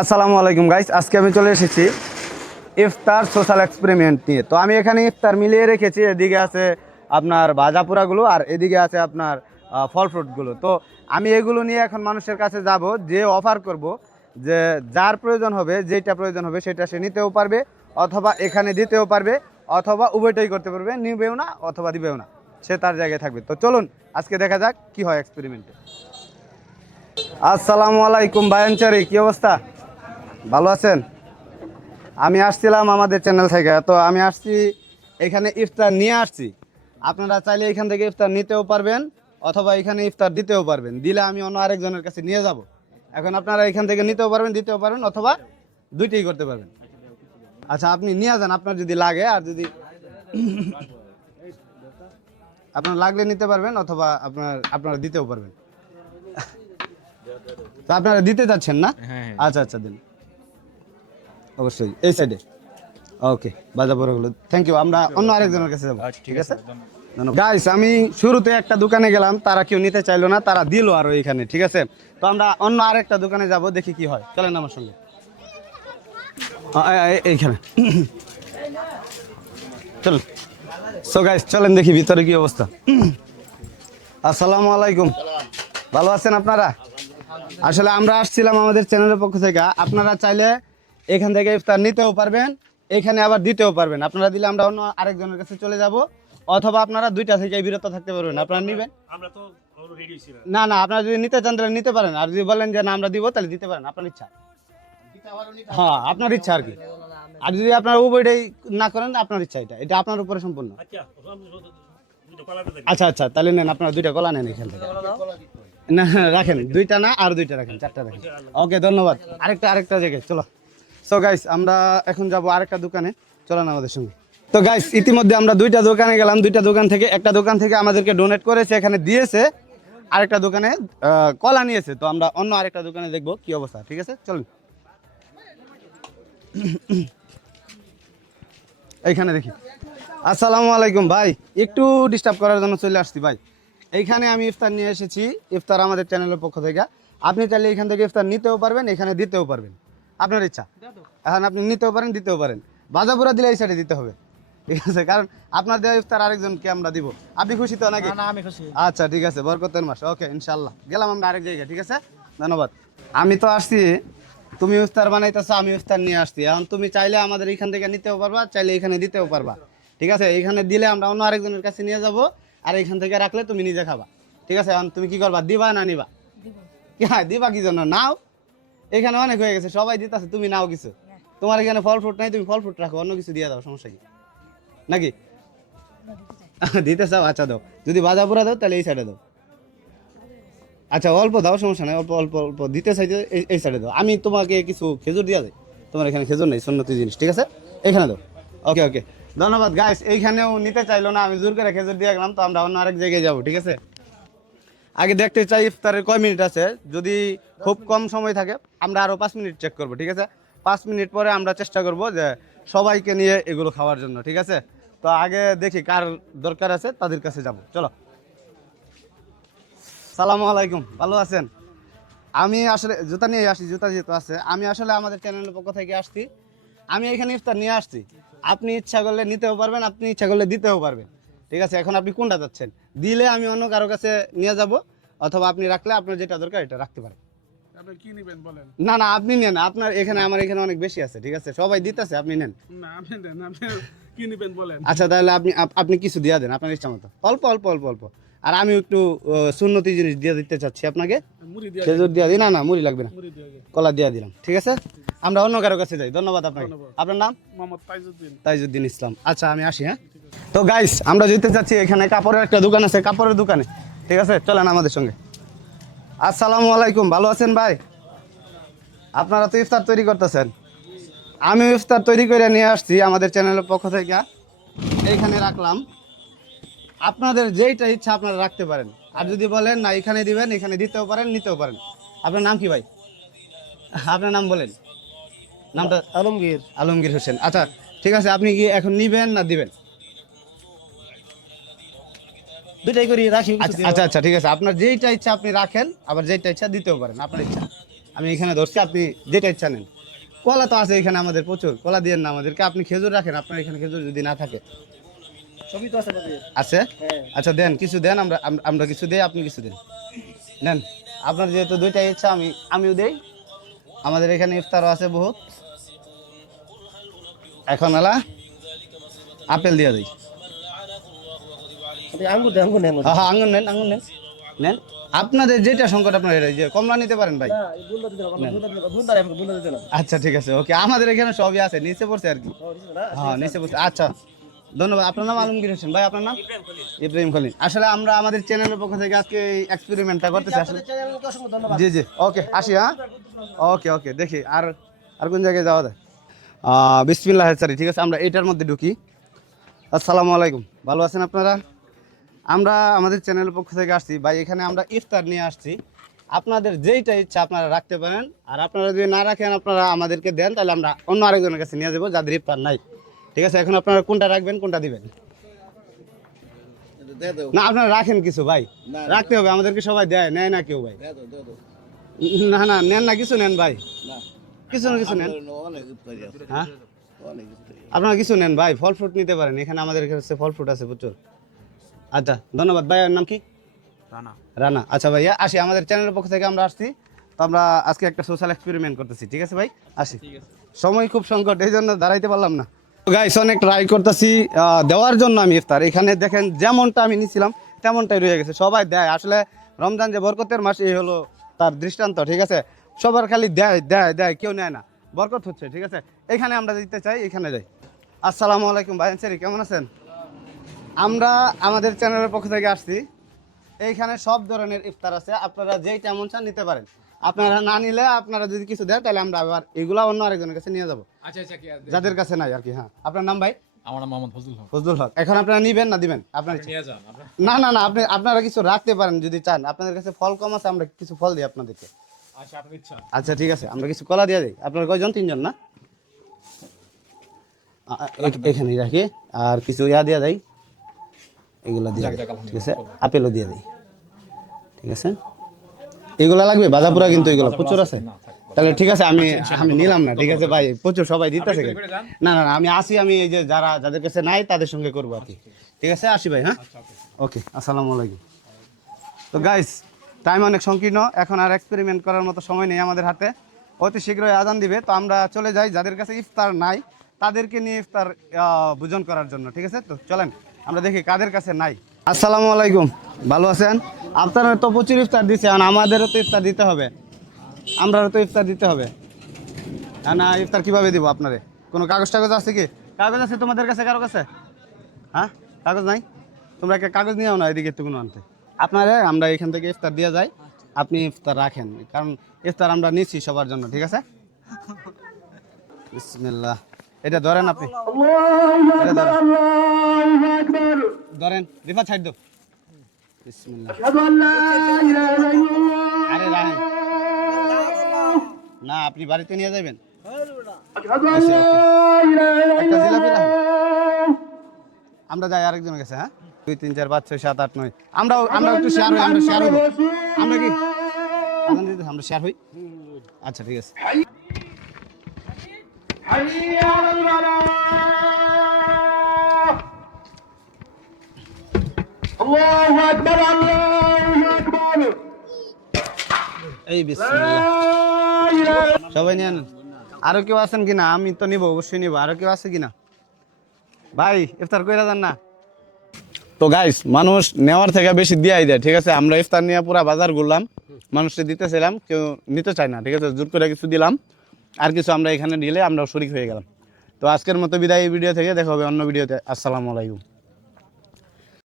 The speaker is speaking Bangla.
আসসালামু আলাইকুম গাইস, আজকে আমি চলে এসেছি ইফতার সোশ্যাল এক্সপেরিমেন্ট নিয়ে। তো আমি এখানে ইফতার মিলিয়ে রেখেছি। এদিকে আছে আপনার ভাজা পোড়াগুলো আর এদিকে আছে আপনার ফল ফ্রুটগুলো। তো আমি এগুলো নিয়ে এখন মানুষের কাছে যাব, যে অফার করব, যে যার প্রয়োজন হবে, যেটা প্রয়োজন হবে সেটা সে নিতেও পারবে, অথবা এখানে দিতেও পারবে, অথবা উভয়টাই করতে পারবে, নিবেও না অথবা দিবেও না, সে তার জায়গায় থাকবে। তো চলুন আজকে দেখা যাক কি হয় এক্সপেরিমেন্টে। আসসালামু আলাইকুম ভাইয়ানচারি, কি অবস্থা? ভালো আছেন? আমি আসছিলাম আমাদের চ্যানেল থেকে, তো আমি আসছি এখানে ইফতার নিয়ে আসছি। আপনারা চাইলে এখান থেকে ইফতার নিতেও পারবেন, অথবা এখানে ইফতার দিতেও পারবেন। দিলে আমি অন্য আরেকজনের কাছে নিয়ে যাব। এখন আপনারা এখান থেকে নিতেও পারবেন, দিতেও পারবেন, অথবা দুইটাই করতে পারবেন। আচ্ছা, আপনি নিয়ে যান আপনার যদি লাগে, আর যদি আপনার লাগলে নিতে পারবেন, অথবা আপনারা দিতেও পারবেন। তো আপনারা দিতে যাচ্ছেন না? আচ্ছা আচ্ছা, দিন অবশ্যই এই সাইডে। ওকে, বাজা বড়গুলো থ্যাংক ইউ। আমরা অন্য আরেকজনের কাছে যাবো, ঠিক আছে? গাইস, আমি শুরুতে একটা দোকানে গেলাম, তারা কেউ নিতে চাইলো না, তারা দিল আরো এখানে, ঠিক আছে? তো আমরা অন্য আরেকটা দোকানে যাব, দেখি কি হয়। চলেন আমার সঙ্গে এইখানে চলুন। সো গাইস, চলেন দেখি ভিতরে কি অবস্থা। আসসালামু আলাইকুম, ভালো আছেন আপনারা? আসলে আমরা আসছিলাম আমাদের চ্যানেলের পক্ষ থেকে। আপনারা চাইলে এখান থেকে ইফতার নিতেও পারবেন, এখানে আবার দিতেও পারবেন। আপনারা দিলে আমরা অন্য আরেকজনের কাছে চলে যাব, অথবা আপনারা দুইটা থেকে বিরত থাকতে পারবেন। আপনারা নিবেন? না না, আপনারা যদি নিতে চান তাহলে নিতে পারেন, আর যদি বলেন যে না আমরা দিব, তাহলে দিতে পারেন, আপনার ইচ্ছা। হ্যাঁ, আপনার ইচ্ছা আর কি। আর যদি আপনারা উভয়টাই না করেন, আপনার ইচ্ছা, এটা আপনার উপরে সম্পূর্ণ। আচ্ছা আচ্ছা, তাহলে নেন, আপনারা দুইটা কলা নেন এখান থেকে। না রাখেন, দুইটা না, আর দুইটা রাখেন, চারটা রাখেন। ওকে, ধন্যবাদ। আরেকটা জায়গায় চলো। সো গাইস, আমরা এখন যাব আরেকটা দোকানে, চলেন আমাদের সঙ্গে। তো গাইস, ইতিমধ্যে আমরা দুইটা দোকানে গেলাম। দুইটা দোকান থেকে একটা দোকান থেকে আমাদেরকে ডোনেট করেছে, এখানে দিয়েছে। আরেকটা দোকানে কলা নিয়েছে। তো আমরা অন্য আরেকটা দোকানে দেখবো কি অবস্থা, ঠিক আছে? চলুন এইখানে দেখি। আসসালামু আলাইকুম ভাই, একটু ডিস্টার্ব করার জন্য চলে আসছি ভাই। এইখানে আমি ইফতার নিয়ে এসেছি, ইফতার আমাদের চ্যানেলের পক্ষ থেকে। আপনি চাইলে এখান থেকে ইফতার নিতেও পারবেন, এখানে দিতেও পারবেন, আপনার ইচ্ছা। এখন আপনি নিতেও পারেন, দিতেও পারেন। ভাজা পোড়া দিলে এই সাইডে দিতে হবে, ঠিক আছে? কারণ আপনার দেওয়া ইফতার আরেকজনকে আমরা দিব। আপনি খুশি তো নাকি? আমি খুশি। আচ্ছা, ঠিক আছে, বরকতের মাস। ওকে, ইনশাল্লাহ। গেলাম আমরা আরেক জায়গায়, ঠিক আছে? ধন্যবাদ। আমি তো আসছি, তুমি ইফতার বানাইতেছো, আমি ইফতার নিয়ে আসছি। এখন তুমি চাইলে আমাদের এখান থেকে নিতেও পারবা, চাইলে এখানে দিতেও পারবা, ঠিক আছে? এখানে দিলে আমরা অন্য আরেকজনের কাছে নিয়ে যাব, আর এখান থেকে রাখলে তুমি নিজে খাবা, ঠিক আছে? এখন তুমি কি করবা, দিবা না নিবা? হ্যাঁ, দিবা কি জন্য? নাও, এখানে অনেক হয়ে গেছে, সবাই দিতেছে, তুমি নাও কিছু। তোমার এখানে ফল ফ্রুট নাই, তুমি ফল ফ্রুট রাখো, অন্য কিছু দিয়ে দাও, সমস্যা কি নাকি? দিতে চাও? আচ্ছা দাও। যদি ভাজা পোড়া দাও তাহলে এই সাইডে দাও। আচ্ছা, অল্প দাও, সমস্যা নাই, অল্প অল্প অল্প দিতে চাইতে এই সাইডে দাও। আমি তোমাকে কিছু খেজুর দিয়া যাই, তোমার এখানে খেজুর নেই, সুন্নতি জিনিস, ঠিক আছে? এখানে দাও। ওকে ওকে, ধন্যবাদ গাইস। এইখানেও নিতে চাইলো না, আমি জোর করে খেজুর দিয়ে গেলাম। তো আমরা অন্য আরেক জায়গায় যাবো, ঠিক আছে? আগে দেখতে চাই ইফতারের কয় মিনিট আছে। যদি খুব কম সময় থাকে, আমরা আরও 5 মিনিট চেক করবো, ঠিক আছে? 5 মিনিট পরে আমরা চেষ্টা করব যে সবাইকে নিয়ে এগুলো খাওয়ার জন্য, ঠিক আছে? তো আগে দেখি কার দরকার আছে, তাদের কাছে যাব, চলো। সালামু আলাইকুম, ভালো আছেন? আমি আসলে জুতা নিয়ে আসি, জুতা যেহেতু আছে। আমি আসলে আমাদের চ্যানেলের পক্ষ থেকে আসছি, আমি এখানে ইফতার নিয়ে আসছি। আপনি ইচ্ছা করলে নিতেও পারবেন, আপনি ইচ্ছা করলে দিতেও পারবেন, ঠিক আছে? এখন আপনি কোনটা যাচ্ছেন? দিলে আমি অন্য কারো কাছে নিয়ে যাব, অথবা আপনি রাখলে আপনার যেটা দরকার এটা রাখতে পারেন। আপনি কি নেবেন বলেন? না না, আপনি নেন, আপনার এখানে, আমার এখানে অনেক বেশি আছে, ঠিক আছে? সবাই দিতেছে, আপনি নেন। না আপনি দেন, আপনি কি নেবেন বলেন? আচ্ছা, তাহলে আপনি কিছু দিয়ে দেন আপনার ইচ্ছা মতো, অল্প অল্প অল্প অল্প। আর আমি একটু সুন্নতি জিনিস দিয়ে দিতে চাচ্ছি আপনাকে। মুড়ি দিয়ে খেজুর দিয়ে দিই? না না, মুড়ি লাগবে না, মুড়ি দিয়ে কলা দিয়ে দিলাম, ঠিক আছে? আমরা অন্য কারো কাছে যাই। ধন্যবাদ আপনাকে। আপনার নাম? মোহাম্মদ তাইজউদ্দিন। তাইজউদ্দিন ইসলাম। আচ্ছা, আমি আসি, হ্যাঁ? তো গাইস, আমরা যেতে চাচ্ছি, এখানে কাপড়ের একটা দোকান আছে, কাপড়ের দোকানে, ঠিক আছে? চলেন আমাদের সঙ্গে। আসসালামু আলাইকুম, ভালো আছেন ভাই? আপনারা তো ইফতার তৈরি করতেছেন, আমি ইফতার তৈরি করে নিয়ে আসছি আমাদের চ্যানেলের পক্ষ থেকে, এইখানে রাখলাম। আপনাদের যেইটা ইচ্ছা আপনারা রাখতে পারেন। আর যদি বলেন না এখানে দিবেন, এখানে দিতেও পারেন, নিতেও পারেন। আপনার নাম কি ভাই? আপনার নাম বলেন। নামটা? আলমগীর। আলমগীর হোসেন। আচ্ছা, ঠিক আছে, আপনি কি এখন নিবেন না দিবেন? দুটাই করি রাখি। আচ্ছা আচ্ছা আচ্ছা, ঠিক আছে, আপনার যেইটা ইচ্ছা আপনি রাখেন, আবার যেইটা ইচ্ছা দিতেও পারেন, আপনার ইচ্ছা। আমি এখানে ধরছি, আপনি যেটা ইচ্ছা নেন। কলা তো আছে এখানে আমাদের প্রচুর, কলা দিয়েন না আমাদেরকে, আপনি খেজুর রাখেন, আপনার এখানে খেজুর যদি না থাকে। সবই তো আছে আমাদের। আছে? হ্যাঁ। আচ্ছা দেন, কিছু দেন, আমরা কিছু দেই, আপনি কিছু দেন। নেন, আপনার যেহেতু দুইটাই ইচ্ছা, আমিও দেই। আমাদের এখানে ইফতারও আছে বহুত। এখন এলা আপেল দিয়ে দিই। আপনি আঙ্গুর দেন, আঙ্গুর নেন। হ্যাঁ আঙুর নেন, আঙুর নেন, নেন। আপনাদের যেটা সংকট আপনার এটা, যে কমলা নিতে পারেন ভাই। না, এই বুন্দা দিতে না, বুন্দা দিতে না। আচ্ছা ঠিক আছে, ওকে, আমাদের এখানে সবই আছে, নিচে পড়ছে আর কি। ও, দিছে না? হ্যাঁ নিচে পড়ছে। আচ্ছা ধন্যবাদ। আপনার নাম আলমগীর হোসেন ভাই, আপনার নাম? ইব্রাহিম খলিল। আসলে আমরা আমাদের চ্যানেলের পক্ষ থেকে আজকে এই এক্সপেরিমেন্টটা করতেছি আসলে। আপনাদের চ্যানেলকে অসংখ্য ধন্যবাদ। জি জি, ওকে আসি। হ্যাঁ ওকে ওকে, দেখি আর আর কোন জায়গায় যাওয়া যায়। বিসমিল্লাহ স্যার, ঠিক আছে, আমরা এইটার মধ্যে ঢুকি। আসসালামু আলাইকুম, ভালো আছেন আপনারা? আমরা আমাদের চ্যানেলের পক্ষ থেকে আসছি ভাই, এখানে আমরা ইফতার নিয়ে আসছি। আপনাদের যেইটা ইচ্ছা আপনারা রাখতে পারেন, আর আপনারা যদি না রাখেন আপনারা আমাদেরকে দেন, তাহলে আমরা অন্য আরেকজনের কাছে নিয়ে যাবো যাদের ইফতার নাই। ঠিক আছে, এখন আপনারা কোনটা রাখবেন, কোনটা দিবেন? না আপনারা রাখেন কিছু ভাই, রাখতে হবে, আমাদেরকে সবাই দেয়, নেয় না কেউ ভাই। না না, নেন না, কিছু নেন ভাই, কিছু না কিছু নেন। হ্যাঁ আপনারা কিছু নেন ভাই, ফল ফ্রুট নিতে পারেন, এখানে আমাদের কাছে ফল ফ্রুট আছে প্রচুর। আচ্ছা ধন্যবাদ ভাই, এর নাম কি? রানা। রানা। আচ্ছা ভাইয়া আসি, আমাদের চ্যানেলের পক্ষ থেকে আমরা আসছি, তো আমরা আজকে একটা সোশ্যাল এক্সপেরিমেন্ট করতেছি। ঠিক আছে ভাই, আসি। সময় খুব সংকট, এই জন্য দাঁড়াইতে পারলাম না। গাইস অনেক ট্রাই করতেছি দেওয়ার জন্য আমি ইফতার। এখানে দেখেন যেমনটা আমি নিছিলাম তেমনটাই রয়ে গেছে, সবাই দেয়। আসলে রমজান যে বরকতের মাস, এই হলো তার দৃষ্টান্ত। ঠিক আছে, সবার খালি দেয় দেয় দেয়, কেউ নেয় না, বরকত হচ্ছে। ঠিক আছে, এখানে আমরা দিতে চাই, এখানে যাই। আসসালামু আলাইকুম ভাই আনসারি, কেমন আছেন? আমরা আমাদের চ্যানেলের পক্ষ থেকে আসছি, এইখানে সব ধরনের ইফতার আছে, আপনারা যেইটা মন চান নিতে পারেন। আপনারা না নিলে, আপনারা যদি কিছু দেন তাহলে আমরা আবার এগুলা অন্য আরেকজনের কাছে নিয়ে যাবো, আচ্ছা আচ্ছা, কি আছে? যাদের কাছে নাই আর কি। হ্যাঁ আপনার নাম ভাই? আমার নাম মোহাম্মদ ফজলুল হক। ফজলুল হক। এখন আপনারা নিবেন না দিবেন? আপনার ইচ্ছা। নিয়ে যান আপনার। না না না, আপনারা কিছু রাখতে পারেন যদি চান, আপনাদের কাছে ফল কম আছে, আমরা কিছু ফল দিই আপনাদেরকে। আচ্ছা আপনার ইচ্ছা। আচ্ছা ঠিক আছে, আমরা কিছু কলা দিয়ে দিই। আপনারা কয়জন? 3 জন না? এখানেই রাখি, আর কিছু ইয়া দিয়ে দেয়, এগুলো দিয়ে দেই। ঠিক আছে, আপেলও দিয়ে দিই। ঠিক আছে, এগুলা লাগবে ভাজাপুরা, কিন্তু এগুলো প্রচুর আছে। তাহলে ঠিক আছে, আমি নিলাম না। ঠিক আছে ভাই, প্রচুর সবাই দিতেছে। না না না, আমি আসি, আমি এই যে যাদের কাছে নাই তাদের সঙ্গে করবো আর কি। ঠিক আছে, আসি ভাই। হ্যাঁ ওকে, আসসালামু আলাইকুম। তো গাইস, টাইম অনেক সংকীর্ণ, এখন আর এক্সপেরিমেন্ট করার মতো সময় নেই আমাদের হাতে। অতি শীঘ্রই আজান দিবে, তো আমরা চলে যাই যাদের কাছে ইফতার নাই তাদেরকে নিয়ে ইফতার ভোজন করার জন্য। ঠিক আছে, তো চলেন আমরা দেখি কাদের কাছে নাই। আসসালামু আলাইকুম, ভালো আছেন? আপনারা তো প্রচুর ইফতার দিচ্ছে, আর আমাদেরও তো ইফতার দিতে হবে, আমরাও তো ইফতার দিতে হবে। না ইফতার কিভাবে দিব আপনারে? কোনো কাগজ টাগজ আছে কি? কাগজ আছে তোমাদের কাছে কারো কাছে? হ্যাঁ কাগজ নাই? তোমরা একটা কাগজ নিয়েও না এদিকে একটু কোনো আনতে। আপনারে আমরা এখান থেকে ইফতার দিয়ে যাই, আপনি ইফতার রাখেন, কারণ ইফতার আমরা নিচ্ছি সবার জন্য। ঠিক আছে, বিসমিল্লাহ। এটা ধরেন আপনি, এটা ধরেন, রিফা ছাড় দাও। বিসমিল্লাহ। আরে রাখেন না, আপনি বাড়িতে নিয়ে যাবেন। আচ্ছা, okay। একটা জিলাপি রাখেন। আমরা যাই আরেকজনের কাছে। হ্যাঁ 2 3 4 5 6 7 8 9, আমরা একটু শেয়ার হই, আমরা শেয়ার হব। আমরা কি আজান দিতে আমরা শেয়ার হই? আচ্ছা ঠিক আছে। আল্লাহু আকবার, আল্লাহু আকবার। এই বিসমিল্লাহ, সবাই নিয়ে নেন। আরো কেউ আছেন কিনা? আমি তো নিব, অবশ্যই নিব। আরো কেউ আছে কিনা ভাই? ইফতার কইরা যান না। তো গাইস, মানুষ নেওয়ার থেকে বেশি দিয়াই দেয়। ঠিক আছে, আমরা ইফতার নিয়ে পুরো বাজার ঘুরলাম, মানুষকে দিতেছিলাম, কেউ নিতে চায় না। ঠিক আছে, জোর করে কিছু দিলাম, আর কিছু আমরা এখানে দিলে আমরাও শরিক হয়ে গেলাম। তো আজকের মতো বিদায় এই ভিডিও থেকে, দেখা হবে অন্য ভিডিওতে। আসসালামু আলাইকুম।